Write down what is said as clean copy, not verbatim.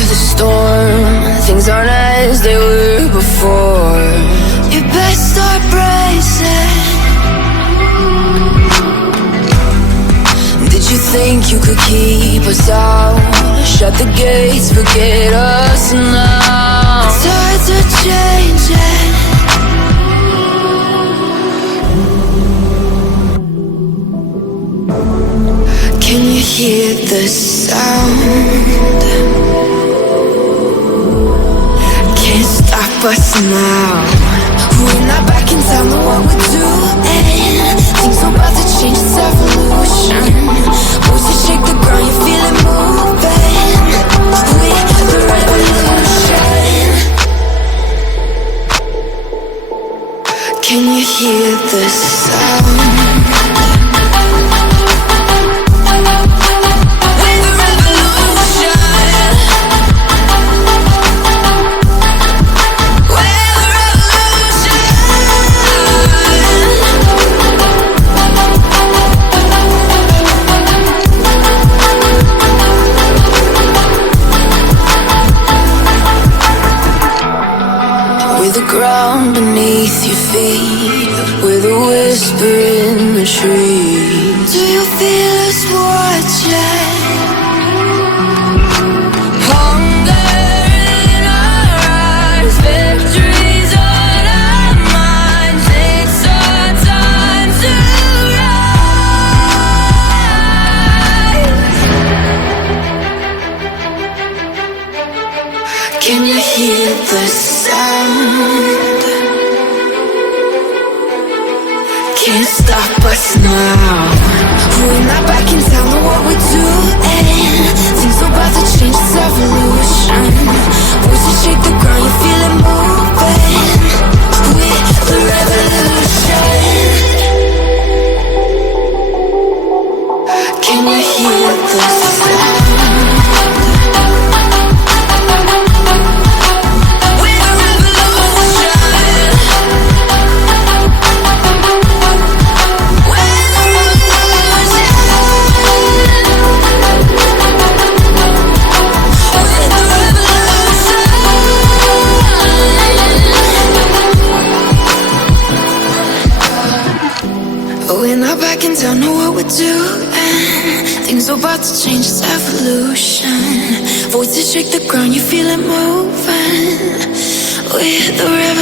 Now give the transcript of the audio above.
the storm. Things aren't as they were before. You best start bracing. Did you think you could keep us out? Shut the gates, forget us now. Tides are changing. Can you hear the sound? Can't stop us now. We're not back in town, know what we're doing. Things are about to change, it's evolution. Voices shake the ground, you feel it moving. We're the revolution. Can you hear the sound? Ground beneath your feet, with a whisper in the trees. Do you feel us watching? Hunger in our eyes, victories on our minds. It's our time to rise. Can you hear the sound? Can't stop us now. We're not back in town, know what we're doing. Things are about to change, it's evolution. Voices shake the ground, you feel it moving. We're the revolution. Can you hear the sound? We're not back in town, know what we're doing. Things are about to change, it's evolution. Voices shake the ground, you feel it moving. We're the revolution.